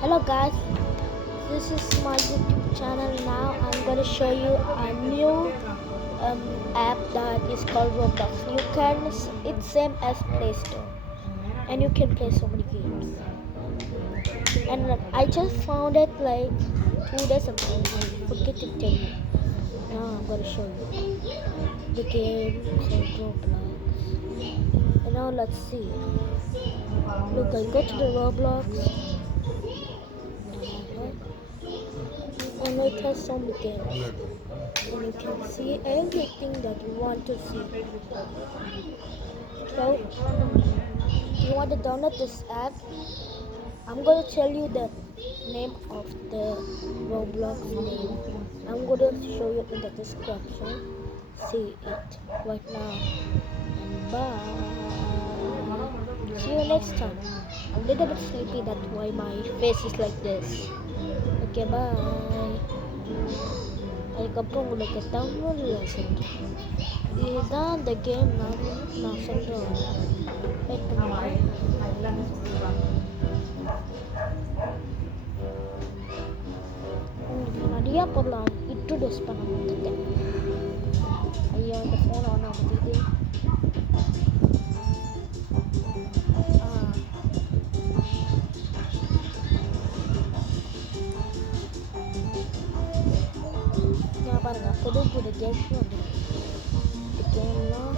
Hello guys, this is my YouTube channel. Now I'm going to show you a new app that is called Roblox. It's same as Play Store, and you can play so many games. And I just found it like 2 days ago. I forget to tell you. Now I'm going to show you the game called Roblox. And now let's see. Look, I go to the Roblox. And it has some games, and you can see everything that you want to see. So if you want to download this app, I'm going to tell you the name of the Roblox name. I'm going to show you in the description. See it right now, and bye. See you next time. I'm a little bit sleepy, that's why my face is like this. Okay, bye. அதுக்கப்புறம் உங்களுக்கு தமிழில் சொல்கிறேன். இதுதான் அந்த கேம் நான் சொல்கிறேன். வெயிட் பண்ணுங்க. உங்களுக்கு நிறையா பொருள் இன்ட்ரடியூஸ் பண்ண வந்துட்டேன். ஐயா இந்த ஃபோன் ஆன் ஆகுது. பாருங்க, புது புது கேம்ஸ் வந்துருக்கு. இந்த கேம்லாம்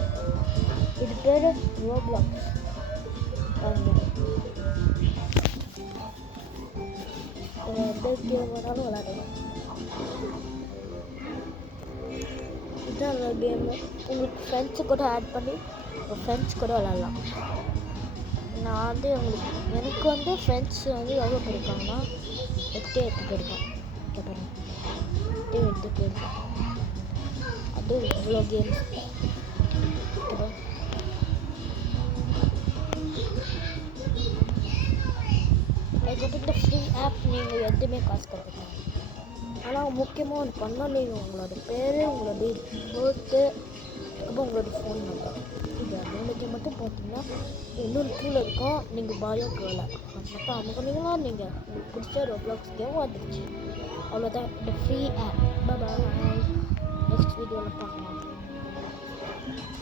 இது பேர் ரோப்ளாக்ஸ். பாருங்க, இதில் எந்த கேம் வேணாலும் விளையாடலாம். இதுதான் அந்த கேமு. உங்களுக்கு ஃப்ரெண்ட்ஸு கூட ஆட் பண்ணி உங்கள் ஃப்ரெண்ட்ஸ் கூட விளையாடலாம். நான் எனக்கு ஃப்ரெண்ட்ஸ் எவ்வளோ போயிருக்காங்கன்னா 8 போயிருக்கேன். பாருங்க, 8 போயிருக்கேன். அது இவ்வளோ கேம்ஸ். அதுக்கப்புறம் இந்த ஃப்ரீ ஆப் நீங்கள் எதுவுமே காசு கற்றுக்கலாம். ஆனால் முக்கியமாக ஒன்று பண்ணலைங்க, உங்களோட பேர், உங்களோட பர்த்து, அப்புறம் உங்களோட ஃபோன் நம்பர். இது மூணுக்கு மட்டும் பார்த்தீங்கன்னா இன்னொரு கீழே இருக்கும். நீங்கள் பாயோ கேர்ல அது மட்டும் அமுக்குனீங்களா நீங்கள் உங்களுக்கு பிடிச்ச ரோப்ளாக்ஸ் கேம் வந்துடுச்சு. அவ்வளோதான் இந்த ஃப்ரீ ஆப். பாய். நெக்ஸ்ட் வீடியோவில் பார்க்கலாம்.